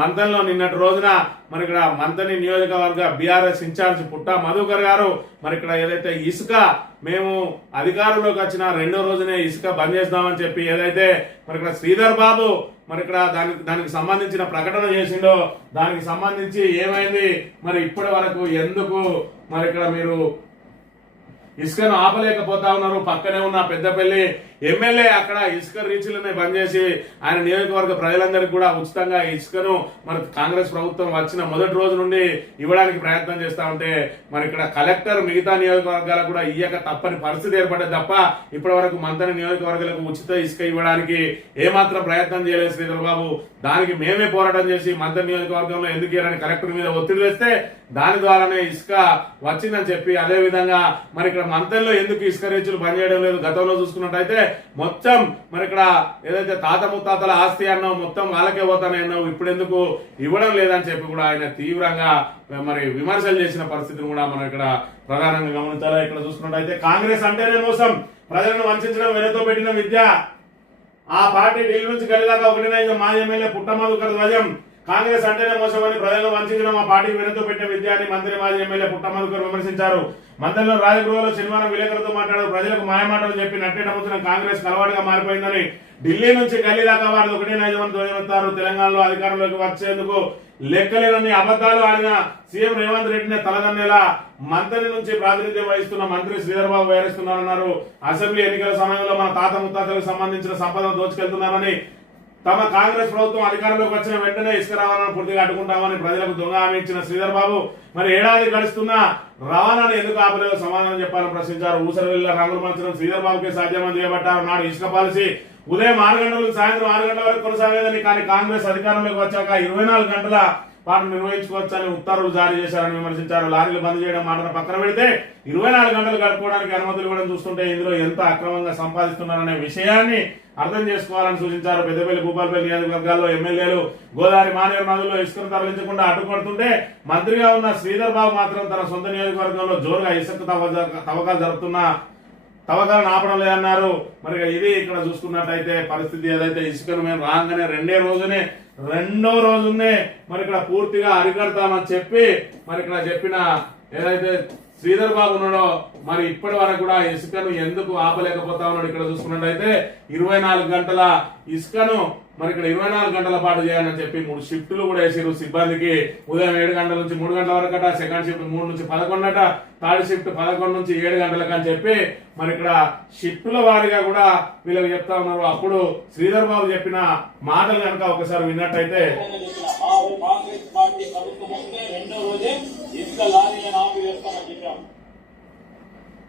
మంతన్లో నిన్నటి రోజున మరి ఇక్కడ మంతని నియోజకవర్గ బీఆర్ఎస్ ఇన్ఛార్జ్ పుట్టా మధుకర్ గారు మరి ఇక్కడ ఏదైతే ఇసుక మేము అధికారంలోకి వచ్చిన రెండో రోజునే ఇసుక బంద్ చేస్తామని చెప్పి ఏదైతే మరి ఇక్కడ శ్రీధర్ బాబు మరి ఇక్కడ దానికి సంబంధించిన ప్రకటన చేసిండో దానికి సంబంధించి ఏమైంది మరి ఇప్పటి వరకు ఎందుకు మరి ఇక్కడ మీరు ఇసుకను ఆపలేకపోతా ఉన్నారు? పక్కనే ఉన్న పెద్దపల్లి ఎమ్మెల్యే అక్కడ ఇసుక రీచ్లనే బంద్ చేసి ఆయన నియోజకవర్గ ప్రజలందరికీ కూడా ఉచితంగా ఇసుకను మరి కాంగ్రెస్ ప్రభుత్వం వచ్చిన మొదటి రోజు నుండి ఇవ్వడానికి ప్రయత్నం చేస్తా ఉంటే మరి ఇక్కడ కలెక్టర్ మిగతా నియోజకవర్గాలకు కూడా ఇయ్యక తప్పని పరిస్థితి ఏర్పడ్డది తప్ప ఇప్పటి వరకు మంత్రి నియోజకవర్గాలకు ఉచిత ఇసుక ఇవ్వడానికి ఏమాత్రం ప్రయత్నం చేయలేదు శ్రీధర్ బాబు. దానికి మేమే పోరాటం చేసి మంత్రి నియోజకవర్గంలో ఎందుకు ఇవ్వరని కలెక్టర్ మీద ఒత్తిడి వేస్తే దాని ద్వారానే ఇసుక వచ్చిందని చెప్పి అదే విధంగా మరి ఇక్కడ మంత్రిలో ఎందుకు ఇసుక రీచ్లు బంద్ చేయడం లేదు? గతంలో చూసుకున్నట్టయితే మొత్తం మరి ఇక్కడ ఏదైతే తాత ముత్తాతల ఆస్తి అన్నావు మొత్తం వాళ్ళకే పోతానే అన్నావు, ఇప్పుడు ఎందుకు ఇవ్వడం లేదని చెప్పి కూడా ఆయన తీవ్రంగా మరి విమర్శలు చేసిన పరిస్థితిని కూడా మనం ఇక్కడ ప్రధానంగా గమనించాలి. ఇక్కడ చూసుకున్నట్టయితే కాంగ్రెస్ అంటేనే మోసం, ప్రజలను వంచడం వెనతో పెట్టిన విద్య, ఆ పార్టీ ఢిల్లీ నుంచి గల్లీదాకా ఒకటినే మాజీ ఎమ్మెల్యే పుట్టమధుకర్ ధ్వజం. కాంగ్రెస్ అంటేనే మోసమని ప్రజలను వంచడం ఆ పార్టీకి వెనతో పెట్టిన విద్య అని మంత్రి మాజీ ఎమ్మెల్యే పుట్టమధుకర్ విమర్శించారు. మంత్రిలో రాజగృహలో శనివారం విలేకరులతో మాట్లాడారు. ప్రజలకు మాయమాటలు చెప్పి నట్టే నమ్ముతున్న కాంగ్రెస్ కలవాటుగా మారిపోయిందని, ఢిల్లీ నుంచి గల్లీ దాకా వారిది ఒకటే నైజమని ధ్వజమెత్తారు. తెలంగాణలో అధికారంలోకి వచ్చేందుకు లెక్కలేనన్ని అబద్దాలు ఆడిన సీఎం రేవంత్ రెడ్డిని తలదన్నేలా మంత్రి నుంచి ప్రాతినిధ్యం వహిస్తున్న మంత్రి శ్రీధర్ బాబు వ్యవహరిస్తున్నారన్నారు. అసెంబ్లీ ఎన్నికల సమయంలో మన తాత ముత్తాతలకు సంబంధించిన సంపదను దోచుకెళ్తున్నారని, తమ కాంగ్రెస్ ప్రభుత్వం అధికారంలోకి వచ్చిన వెంటనే ఇసుక రవాణాను పూర్తిగా అడ్డుకుంటామని ప్రజలకు దొంగ హామీ ఇచ్చిన శ్రీధర్ బాబు మరి ఏడాది గడుస్తున్న రవాణాను ఎందుకు ఆపలేదో సమాధానం చెప్పాలని ప్రశ్నించారు. ఊసరవెల్లి రంగులు మార్చడం శ్రీధర్ బాబుకే సాధ్యమని చేపట్టారు. నాడు ఇసుక పాలసీ ఉదయం 6 గంటల నుంచి సాయంత్రం 6 గంటల వరకు కొనసాగేదని, కానీ కాంగ్రెస్ అధికారంలోకి వచ్చాక 24 గంటల పాటు నిర్వహించుకోవచ్చని ఉత్తర్వులు జారీ చేశారని విమర్శించారు. లారీలు బంద్ చేయడం మాటను పక్కన పెడితే 24 గంటలు గడుపుకోవడానికి అనుమతులు ఇవ్వడం చూస్తుంటే ఇందులో ఎంత అక్రమంగా సంపాదిస్తున్నారనే విషయాన్ని అర్థం చేసుకోవాలని సూచించారు. పెద్దపల్లి భూపాలపల్లి నియోజకవర్గాల్లో ఎమ్మెల్యేలు గోదావరి మానేరు నదుల్లో ఇసుకను తరలించకుండా అడ్డుపడుతుంటే మంత్రిగా ఉన్న శ్రీధర్ బాబు మాత్రం తన సొంత నియోజకవర్గంలో జోరుగా ఇసుక తవ్వకాలు జరుపుతున్న తవ్వకాలను ఆపడం లేదన్నారు. మరి ఇది ఇక్కడ చూసుకున్నట్టయితే పరిస్థితి ఏదైతే ఇసుకను మేము రాగానే రెండో రోజునే మరి ఇక్కడ పూర్తిగా అరికడతామని చెప్పి మరి ఇక్కడ చెప్పిన ఏదైతే శ్రీధర్ బాబు ఉన్నాడో మరి ఇప్పటి వరకు కూడా ఇసుకను ఎందుకు ఆపలేకపోతా ఉన్నాడు? ఇక్కడ చూసుకున్నట్టయితే 24 గంటల ఇసుకను మరి ఇక్కడ 24 గంటల పాటు చేయాలని చెప్పి 3 షిఫ్టులు కూడా వేసారు సిబ్బందికి. ఉదయం 7 గంటల నుంచి 3 గంటల వరకు అట, సెకండ్ షిఫ్ట్ 3 నుంచి 11 అట, థర్డ్ షిఫ్ట్ 11 నుంచి 7 గంటలకు అని చెప్పి మరి ఇక్కడ షిఫ్టుల వారిగా కూడా వీళ్ళకి చెప్తా ఉన్నారు. అప్పుడు శ్రీధర్ బాబు చెప్పిన మాటలు కనుక ఒకసారి విన్నట్టయితే,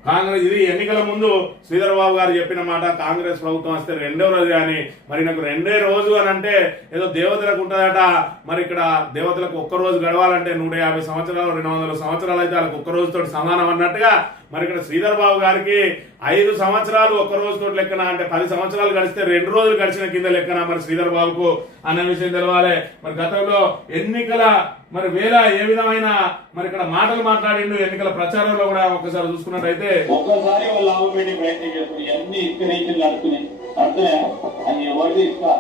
కాంగ్రెస్ ఇది ఎన్నికల ముందు శ్రీధర్ బాబు గారు చెప్పిన మాట, కాంగ్రెస్ ప్రభుత్వం వస్తే రెండో రోజు అని. మరి నాకు రెండే రోజు అని అంటే ఏదో దేవతలకు ఉంటుందట. మరి ఇక్కడ దేవతలకు ఒక్క రోజు గడవాలంటే 150 సంవత్సరాలు 200 సంవత్సరాలు అయితే వాళ్ళకి ఒక్క రోజుతో సమానం అన్నట్టుగా మరి ఇక్కడ శ్రీధర్ బాబు గారికి 5 సంవత్సరాలు ఒక్క రోజుతో లెక్కన, అంటే 10 సంవత్సరాలు గడిస్తే 2 రోజులు గడిచిన కింద లెక్కన మరి శ్రీధర్ బాబుకు అన్న విషయం తెలవాలి. మరి గతంలో ఎన్నికల మరి వేళ ఏ విధమైన మరి ఇక్కడ మాటలు మాట్లాడిండు ఎన్నికల ప్రచారంలో కూడా ఒకసారి చూసుకున్నట్టయితే, ఒక్కసారి వాళ్ళు లాభం పెట్టి ప్రయత్నం చేస్తారు. అన్ని ఇసుక రీతులు నడుస్తున్నాయి. అది ఎవరిది ఇసుక?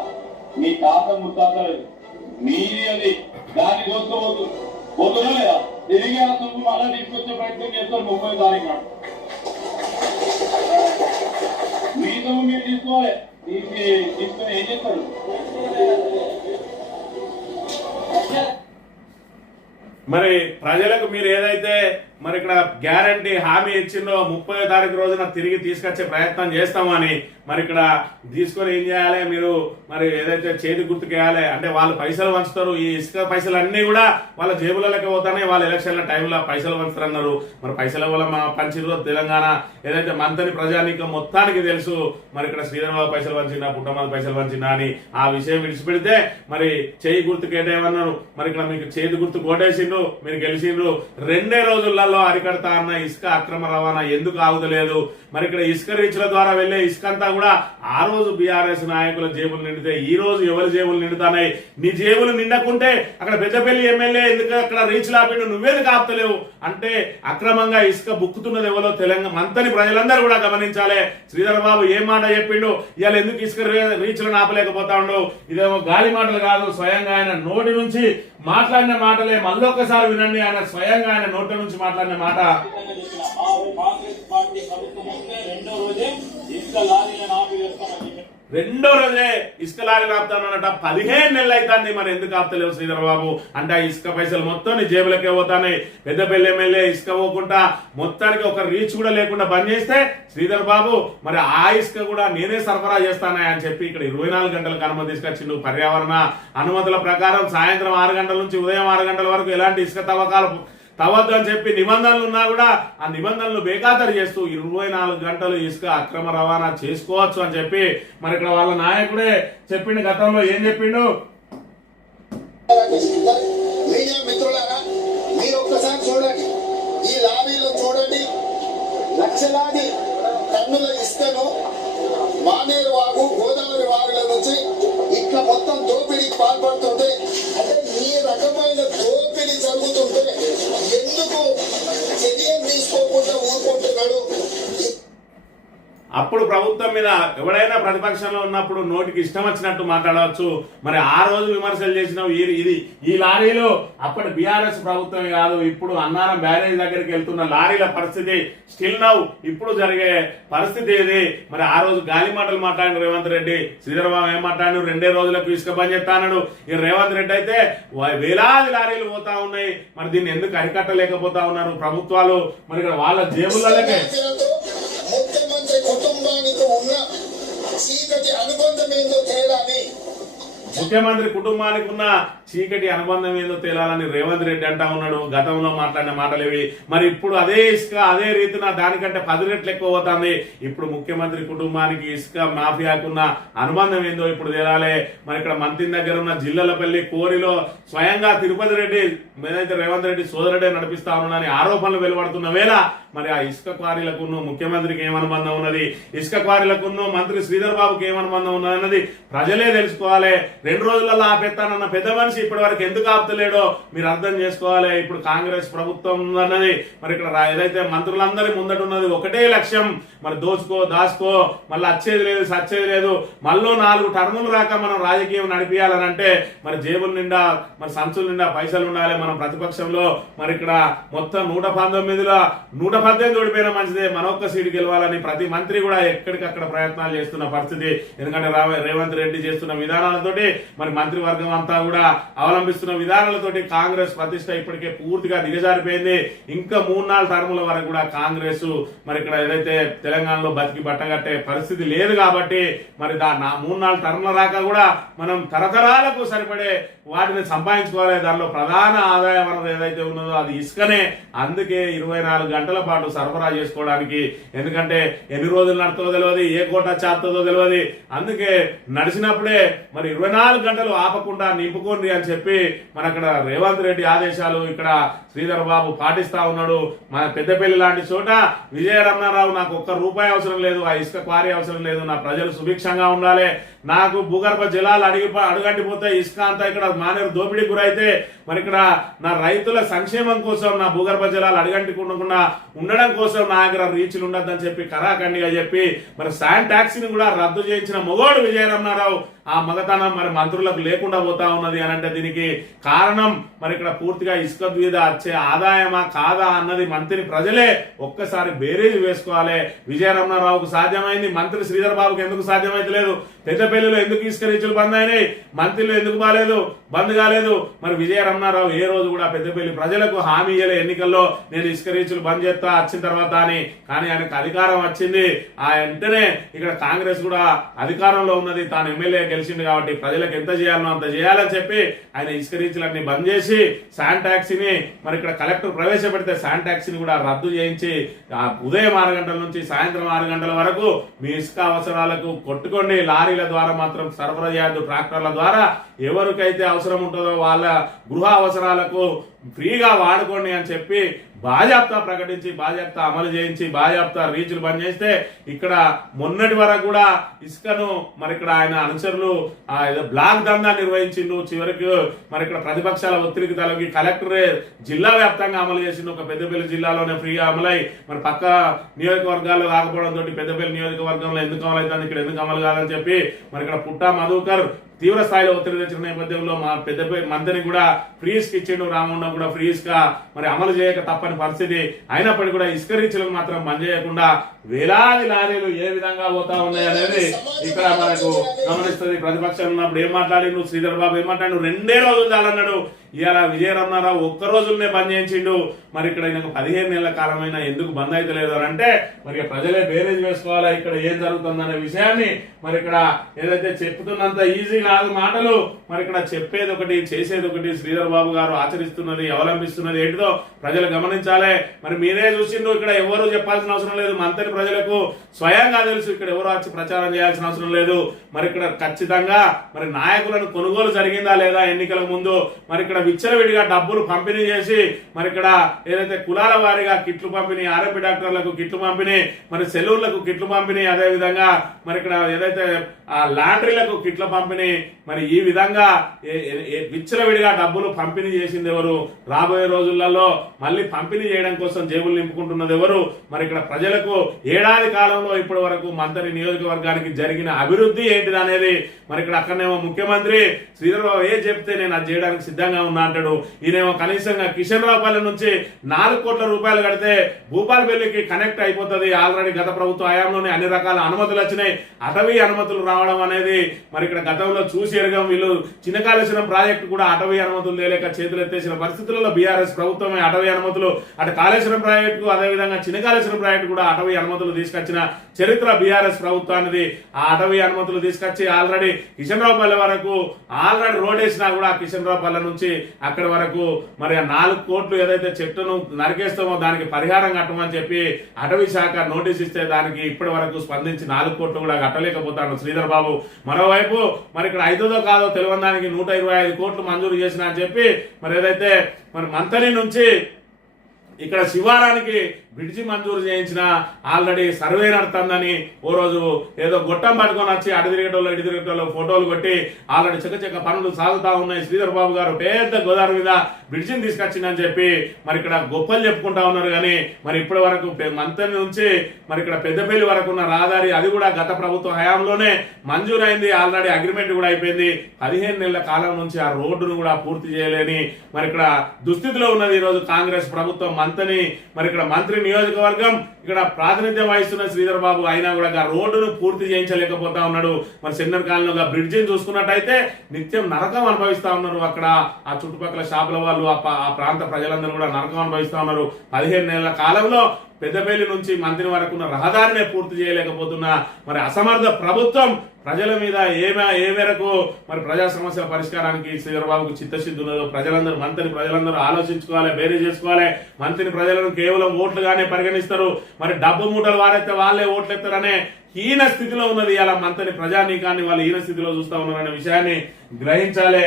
మీ తాత ముత్తాతలు మీది, అది దాన్ని చూసుకోవద్దు. పోతున్నా లేదా తిరిగి ఆ సొమ్ము మళ్ళా తీసుకొచ్చే ప్రయత్నం చేస్తారు. 30వ తారీఖు నాడు మీ సొమ్ము మీరు తీసుకోవాలి. తీసుకుని ఏం చేస్తారు? మరి ప్రజలకు మీరు ఏదైతే మరి ఇక్కడ గ్యారంటీ హామీ ఇచ్చిందో 30వ తారీఖు రోజున తిరిగి తీసుకొచ్చే ప్రయత్నం చేస్తామని మరి ఇక్కడ తీసుకొని ఏం చేయాలి? మీరు మరి ఏదైతే చేతి గుర్తుకేయాలి అంటే వాళ్ళు పైసలు పంచుతారు. ఈ ఇసుక పైసలు అన్ని కూడా వాళ్ళ జేబులలోకి పోతానే. వాళ్ళ ఎలక్షన్ల టైంలో పైసలు పంచుతారన్నారు. మరి పైసల వల్ల మా పంచిలో తెలంగాణ ఏదైతే మంత్రి ప్రజానీకం మొత్తానికి తెలుసు. మరి ఇక్కడ శ్రీధర్ బాబు పైసలు పంచిందా, పుట్టమది పైసలు పంచిందా అని ఆ విషయం విడిచిపెడితే మరి చేయి గుర్తు కేటేమన్నారు. మరి ఇక్కడ మీకు చేతి గుర్తు కోటేసిండ్రు, మీరు గెలిచిండ్రు. 2 రోజులలో నెలల్లో అరికడతా అన్న ఇసుక అక్రమ రవాణా ఎందుకు ఆగుదలేదు? మరి ఇక్కడ ఇసుక రీచ్ల ద్వారా వెళ్లే ఇసుక అంతా కూడా ఆ రోజు బీఆర్ఎస్ నాయకుల జేబులు నిండితే ఈ రోజు ఎవరి జేబులు నిండుతాయి? నీ జేబులు నిండకుంటే అక్కడ పెద్దపల్లి ఎమ్మెల్యే ఎందుకు అక్కడ రీచ్ లాపిండు, నువ్వేది కాపుతలేవు అంటే అక్రమంగా ఇసుక బుక్కుతున్నది ఎవరో తెలంగాణ మంతని ప్రజలందరూ కూడా గమనించాలి. శ్రీధర్ బాబు ఏం మాట చెప్పిండు, ఇవాళ ఎందుకు ఇసుక రీచ్లను ఆపలేకపోతా ఉండు? ఇదేమో గాలి మాటలు కాదు, స్వయంగా ఆయన నోటి నుంచి మాట్లాడిన మాటలే. మళ్ళొక్కసారి వినండి, ఆయన స్వయంగా ఆయన నోటి నుంచి మాట్లాడిన మాట. కాంగ్రెస్ పార్టీ ప్రభుత్వం వస్తే రెండో రోజే ఇసుక లారీలు ఆపుతానట. 15 నెలలు అవుతుంది, మరి ఎందుకు ఆపుతలేవు శ్రీధర్ బాబు అంటే ఆ ఇసుక పైసలు మొత్తం నీ జేబులకే పోతాయి. పెద్దపల్లి ఎమ్మెల్యే ఇసుక పోకుండా మొత్తానికి ఒక రీచ్ కూడా లేకుండా బంద్ చేస్తే శ్రీధర్ బాబు మరి ఆ ఇసుక కూడా నేనే సరఫరా చేస్తానా అని చెప్పి ఇక్కడ 24 గంటలకు అనుమతి తీసుకొచ్చిండు. పర్యావరణ అనుమతుల ప్రకారం సాయంత్రం 6 గంటల నుంచి ఉదయం 6 గంటల వరకు ఎలాంటి ఇసుక తవ్వకాలు తవ్వద్దు అని చెప్పి నిబంధనలు ఉన్నా కూడా ఆ నిబంధనలు బేఖాతరు చేస్తూ 24 గంటలు ఇసుక అక్రమ రవాణా చేసుకోవచ్చు అని చెప్పి మరి ఇక్కడ వాళ్ళ నాయకుడే చెప్పిండు. గతంలో ఏం చెప్పిండు? మీడియా మిత్రులారా, మీరు ఒక్కసారి చూడండి, ఈ లారీలో చూడండి, లక్షలాది టన్నుల ఇసుకను మానేరు వాగు, గోదావరి వాగుల నుంచి ఇట్లా మొత్తం దోపిడీకి పాల్పడుతుంటే, అంటే ఈ రకమైన దోపిడీ జరుగుతుంటే ఎందుకు చర్యలు తీసుకోకుండా ఊరుకుంటున్నాడు? అప్పుడు ప్రభుత్వం మీద ఎవడైనా ప్రతిపక్షంలో ఉన్నప్పుడు నోటికి ఇష్టం వచ్చినట్టు మాట్లాడవచ్చు. మరి ఆ రోజు విమర్శలు చేసినావు. ఈ లారీలు అప్పటి బీఆర్ఎస్ ప్రభుత్వమే కాదు, ఇప్పుడు అన్నారం బ్యారేజ్ దగ్గరికి వెళ్తున్న లారీల పరిస్థితి స్టిల్ నౌ ఇప్పుడు జరిగే పరిస్థితి ఏది? మరి ఆ రోజు గాలి మాటలు మాట్లాడిన రేవంత్ రెడ్డి, శ్రీధర్ బాబు ఏం మాట్లాడిన 2 రోజులకు ఇసుక బంద్ చేస్తాడు. ఈ రేవంత్ రెడ్డి అయితే వేలాది లారీలు పోతా ఉన్నాయి. మరి దీన్ని ఎందుకు అరికట్టలేకపోతా ఉన్నారు ప్రభుత్వాలు? మరి ఇక్కడ వాళ్ళ జేబులకే ముఖ్యమంత్రి కుటుంబానికి ఉన్న చీకటి అనుబంధం ఏందో తేడాని, ముఖ్యమంత్రి కుటుంబానికి ఉన్న చీకటి అనుబంధం ఏదో తేలాలని రేవంత్ రెడ్డి అంటా ఉన్నాడు. గతంలో మాట్లాడిన మాటలు ఇవి. మరి ఇప్పుడు అదే ఇసుక అదే రీతిన దానికంటే 10 రెట్లు ఎక్కువ అవుతుంది. ఇప్పుడు ముఖ్యమంత్రి కుటుంబానికి ఇసుక మాఫియాకున్న అనుబంధం ఏందో ఇప్పుడు తేలాలి. మరి ఇక్కడ మంత్రి దగ్గర ఉన్న జిల్లలపల్లి కోరిలో స్వయంగా తిరుపతి రెడ్డి ఏదైతే రేవంత్ రెడ్డి సోదరుడే నడిపిస్తా ఉన్నాడని ఆరోపణలు వెలువడుతున్న వేళ మరి ఆ ఇసుక క్వారీలకు ముఖ్యమంత్రికి ఏమనుబంధం ఉన్నది, ఇసుక క్వారీలకు మంత్రి శ్రీధర్ బాబుకి ఏమనుబంధం ఉన్నది అన్నది ప్రజలే తెలుసుకోవాలి. 2 రోజులలో ఆపేస్తానన్న పెద్ద మనిషి ఇప్పటి వరకు ఎందుకు ఆపుతలేడో మీరు అర్థం చేసుకోవాలి. ఇప్పుడు కాంగ్రెస్ ప్రభుత్వం అన్నది మరి ఇక్కడ ఏదైతే మంత్రులందరి ముందట ఉన్నది ఒకటే లక్ష్యం, మరి దోచుకో దాచుకో, మళ్ళీ వచ్చేది లేదు సచ్చేది లేదు, మళ్ళీ 4 టర్ములు రాక మనం రాజకీయం నడిపియాలనంటే మరి జేబుల నిండా మరి సంచుల నిండా పైసలు ఉండాలి. మనం ప్రతిపక్షంలో మరి ఇక్కడ మొత్తం 119లో 118 ఓడిపోయిన మంచిదే, మనొక్క సీటు గెలవాలని ప్రతి మంత్రి కూడా ఎక్కడికక్కడ ప్రయత్నాలు చేస్తున్న పరిస్థితి. ఎందుకంటే రేవంత్ రెడ్డి చేస్తున్న విధానాలతోటి మరి మంత్రివర్గం అంతా కూడా అవలంబిస్తున్న విధానాలతోటి కాంగ్రెస్ ప్రతిష్ట ఇప్పటికే పూర్తిగా దిగజారిపోయింది. ఇంకా 3-4 టర్ముల వరకు కూడా కాంగ్రెస్ మరి ఇక్కడ ఏదైతే తెలంగాణలో బతికి బట్టగట్టే పరిస్థితి లేదు. కాబట్టి మరి 3-4 టర్ముల రాక కూడా మనం తరతరాలకు సరిపడే వాటిని సంపాదించుకోవాలి. దానిలో ప్రధాన ఆదాయ వనరు ఏదైతే ఉన్నదో అది ఇసుకనే. అందుకే 24 గంటల పాటు సరఫరా చేసుకోవడానికి, ఎందుకంటే ఎన్ని రోజులు నడుతుందో తెలియదు, ఏ కోట చేస్తుందో తెలియదు. అందుకే నడిచినప్పుడే మరి 24 గంటలు ఆపకుండా నింపుకోండి అని చెప్పి మన అక్కడ రేవంత్ రెడ్డి ఆదేశాలు ఇక్కడ శ్రీధర్ బాబు పాటిస్తా ఉన్నాడు. మన పెద్దపల్లి లాంటి చోట విజయ రమణారావు నాకు ₹1 అవసరం లేదు, ఆ ఇసుక క్వారీ అవసరం లేదు, నా ప్రజలు సుభిక్షంగా ఉండాలి, నాకు భూగర్భ జలాలు అడుగంటిపోతే ఇసుక అంతా ఇక్కడ మానేరు దోపిడీ గురైతే మరి ఇక్కడ నా రైతుల సంక్షేమం కోసం నా భూగర్భ జలాలు అడుగంటికుండా ఉండడం కోసం నా దగ్గర రీచ్లు ఉండద్దని చెప్పి కరాఖండిగా చెప్పి మరి శాండ్ ట్యాక్సీని కూడా రద్దు చేయించిన మొగోడు విజయ రమణారావు. ఆ మగతనం మరి మంత్రులకు లేకుండా పోతా ఉన్నది అని అంటే దీనికి కారణం మరి ఇక్కడ పూర్తిగా ఇసుక మీద వచ్చే ఆదాయమా కాదా అన్నది మంత్రి ప్రజలే ఒక్కసారి బేరీజ్ వేసుకోవాలి. విజయ రమణారావుకు సాధ్యమైంది, మంత్రి శ్రీధర్ బాబుకి ఎందుకు సాధ్యమైతే లేదు? పెద్దపల్లిలో ఎందుకు ఇసుక రీచ్లు బంద్ అయినాయి? మంత్రిలో ఎందుకు బంద్ కాలేదు? మరి విజయ రమణారావు ఏ రోజు కూడా పెద్దపల్లి ప్రజలకు హామీ ఇయ్యలే ఎన్నికల్లో నేను ఇసుక రీచ్లు బంద్ చేస్తా వచ్చిన తర్వాత అని. కానీ ఆయనకు అధికారం వచ్చింది, ఆ వెంటనే ఇక్కడ కాంగ్రెస్ కూడా అధికారంలో ఉన్నది, తాను ఎమ్మెల్యే గెలిచింది కాబట్టి ప్రజలకు ఎంత చేయాలనో అంత చేయాలని చెప్పి ఆయన ఇసుక రీచ్లన్నీ బంద్ చేసి శాండ్ ట్యాక్సీని మరి ఇక్కడ కలెక్టర్ ప్రవేశపెడితే శాండ్ ట్యాక్సీని కూడా రద్దు చేయించి ఉదయం 6 గంటల నుంచి సాయంత్రం 6 గంటల వరకు మీ ఇసుక అవసరాలకు కొట్టుకోండి, లారీల ద్వారా మాత్రం సరఫరా చేయద్దు, ట్రాక్టర్ల ద్వారా ఎవరికైతే అవసరం ఉంటుందో వాళ్ళ గృహ అవసరాలకు ఫ్రీగా వాడుకోండి అని చెప్పి బాజాప్తా ప్రకటించి బాజాప్తా అమలు చేయించి బాజాప్తా రీచ్లు బంద్ చేస్తే ఇక్కడ మొన్నటి వరకు కూడా ఇసుకను మరి ఇక్కడ ఆయన అనుచరులు ఏదో బ్లాక్ దందా నిర్వహించిండు. చివరికి మరి ఇక్కడ ప్రతిపక్షాల ఒత్తిడికి తలగి కలెక్టరే జిల్లా వ్యాప్తంగా అమలు చేసిండు. ఒక పెద్దపల్లి జిల్లాలోనే ఫ్రీగా అమలై మరి పక్క నియోజకవర్గాల్లో కాకపోవడంతో పెద్దపల్లి నియోజకవర్గంలో ఎందుకు అమలు అవుతుంది, ఇక్కడ ఎందుకు అమలు కాదని చెప్పి మరి ఇక్కడ పుట్టా మధుకర్ తీవ్ర స్థాయిలో ఒత్తిడి తెచ్చిన నేపథ్యంలో మా పెద్దపల్లి మంత్రిని కూడా ఫ్రీస్ ఇచ్చిండు. రామగుండం కూడా ఫ్రీస్ గా మరి అమలు చేయక తప్పని పరిస్థితి. అయినప్పటికీ కూడా ఇసుక రీచ్లను మాత్రం బంద్ చేయకుండా వేలాది లారీలు ఏ విధంగా పోతా ఉన్నాయి అనేది ఇక్కడ మనకు గమనిస్తుంది. ప్రతిపక్షం ఉన్నప్పుడు ఏం మాట్లాడిండు శ్రీధర్ బాబు, ఏం మాట్లాడు 2 రోజులు చాలన్నాడు. ఇవాళ విజయరమణారావు ఒక్క రోజులనే బంద్ చేయించిండు. మరి ఇక్కడ ఈయనకు 15 నెలల కాలమైనా ఎందుకు బంద్ అయితే లేదు అని అంటే మరి ప్రజలే బేరేజ్ వేసుకోవాలా ఇక్కడ ఏం జరుగుతుందనే విషయాన్ని మరి ఇక్కడ ఏదైతే చెప్తున్నంత ఈజీ కాదు మాటలు, మరి ఇక్కడ చెప్పేది ఒకటి చేసేది ఒకటి. శ్రీధర్ బాబు గారు ఆచరిస్తున్నది అవలంబిస్తున్నది ఏంటిదో ప్రజలు గమనించాలి. మరి మీరే చూసిండు, ఇక్కడ ఎవరు చెప్పాల్సిన అవసరం లేదు. మంత్రి ప్రజలకు స్వయంగా తెలుసు, ఇక్కడ ఎవరు వచ్చి ప్రచారం చేయాల్సిన అవసరం లేదు. మరి ఇక్కడ ఖచ్చితంగా మరి నాయకులను కొనుగోలు జరిగిందా లేదా ఎన్నికల ముందు, మరి ఇక్కడ విచ్చలవిడిగా డబ్బులు పంపిణీ చేసి మరి ఇక్కడ ఏదైతే కులాల వారీగా కిట్లు పంపిణీ, ఆర్ఎంపీ డాక్టర్లకు కిట్లు పంపిణీ, మరి సెలూన్లకు కిట్లు పంపిణీ, అదే విధంగా మరి ఇక్కడ ఏదైతే లాటరీలకు కిట్ల పంపిణీ, మరి ఈ విధంగా విచ్చలవిడిగా డబ్బులు పంపిణీ చేసింది ఎవరు? రాబోయే రోజులలో మళ్ళీ పంపిణీ చేయడం కోసం జేబులు నింపుకుంటున్నది ఎవరు? మరి ఇక్కడ ప్రజలకు ఏడాది కాలంలో ఇప్పటి వరకు మంత్రి నియోజకవర్గానికి జరిగిన అభివృద్ధి ఏంటిది అనేది మరి ఇక్కడ అక్కడనేమో ముఖ్యమంత్రి శ్రీధర్ బాబు ఏ చెప్తే నేను అది చేయడానికి సిద్ధంగా ఉన్నా అంటాడు. ఈయనేమో కనీసంగా కిషన్ రావుపల్లి నుంచి 4 కోట్ల రూపాయలు కడితే భూపాలపల్లికి కనెక్ట్ అయిపోతుంది. ఆల్రెడీ గత ప్రభుత్వ హయాంలోనే అన్ని రకాల అనుమతులు వచ్చినాయి. అటవీ అనుమతులు రావడం అనేది మరి ఇక్కడ గతంలో చూసి ఎరగం. వీళ్ళు చిన్న కాళేశ్వరం ప్రాజెక్టు కూడా అటవీ అనుమతులు లేక చేతులు ఎత్తేసిన పరిస్థితులలో బీఆర్ఎస్ ప్రభుత్వమే అటవీ అనుమతులు, అటు కాళేశ్వరం ప్రాజెక్టు అదేవిధంగా చిన్న కాళేశ్వరం ప్రాజెక్టు కూడా అటవీ అనుమతులు తీసుకొచ్చిన చరిత్ర బీఆర్ఎస్ ప్రభుత్వానికి. ఆ అటవీ అనుమతులు తీసుకొచ్చి ఆల్రెడీ కిషన్ రావుపల్లి వరకు ఆల్రెడీ రోడ్ వేసినా కూడా కిషన్ రావుపల్లి నుంచి అక్కడి వరకు మరి 4 కోట్లు ఏదైతే చెట్టును నరికేస్తామో దానికి పరిహారం కట్టమని చెప్పి అటవీ శాఖ నోటీస్ ఇస్తే దానికి ఇప్పటి వరకు స్పందించి 4 కోట్లు కూడా కట్టలేకపోతాడు శ్రీధర్ బాబు. మరోవైపు మరి ఇక్కడ అవుతుందో కాదో తెలియదానికి 125 కోట్లు మంజూరు చేసిన అని చెప్పి మరి ఏదైతే మరి మంతని నుంచి ఇక్కడ శివారానికి బ్రిడ్జి మంజూరు చేయించిన ఆల్రెడీ సర్వే నడుతుందని ఓ రోజు ఏదో గొట్టం పట్టుకొని వచ్చి అటు తిరిగేటోళ్ళు ఇటు తిరిగేటోళ్ళు ఫోటోలు కొట్టి ఆల్రెడీ చక్క పనులు సాగుతా ఉన్నాయి. శ్రీధర్ బాబు గారు పెద్ద గోదావరి మీద బ్రిడ్జిని తీసుకొచ్చిందని చెప్పి మరి ఇక్కడ గొప్పలు చెప్పుకుంటా ఉన్నారు. కానీ మరి ఇప్పటి వరకు మంతని నుంచి మరి ఇక్కడ పెద్దపల్లి వరకు ఉన్న రహదారి అది కూడా గత ప్రభుత్వ హయాంలోనే మంజూరైంది. ఆల్రెడీ అగ్రిమెంట్ కూడా అయిపోయింది. 15 నెలల కాలం నుంచి ఆ రోడ్డును కూడా పూర్తి చేయలేని మరి ఇక్కడ దుస్థితిలో ఉన్నది ఈ రోజు కాంగ్రెస్ ప్రభుత్వం. మంతని మరి ఇక్కడ మంత్రి నియోజకవర్గం ఇక్కడ ప్రాతినిధ్యం వహిస్తున్న శ్రీధర్ బాబు అయినా కూడా రోడ్డును పూర్తి చేయించలేకపోతా ఉన్నాడు. మరి సెన్నర్ కాలనీలో బ్రిడ్జిని చూసుకున్నట్టయితే నిత్యం నరకం అనుభవిస్తా ఉన్నారు. అక్కడ ఆ చుట్టుపక్కల షాపుల వాళ్ళు ఆ ప్రాంత ప్రజలందరూ కూడా నరకం అనుభవిస్తా ఉన్నారు. 15 నెలల కాలంలో పెద్దపల్లి నుంచి మంత్రి వరకు ఉన్న రహదారినే పూర్తి చేయలేకపోతున్న మరి అసమర్థ ప్రభుత్వం ప్రజల మీద ఏ మేరకు మరి ప్రజా సమస్యల పరిష్కారానికి శ్రీధర్ బాబుకు చిత్తశుద్ధి ఉన్నదో ప్రజలందరూ ఆలోచించుకోవాలి, బేరీ చేసుకోవాలి. మంత్రిని ప్రజలను కేవలం ఓట్లుగానే పరిగణిస్తారు. మరి డబ్బు మూటలు వారైతే వాళ్ళే ఓట్లు ఎత్తారనే హీన స్థితిలో ఉన్నది ఇలా మంత్రిని ప్రజానీకాన్ని వాళ్ళు హీన స్థితిలో చూస్తా ఉన్నారనే విషయాన్ని గ్రహించాలి.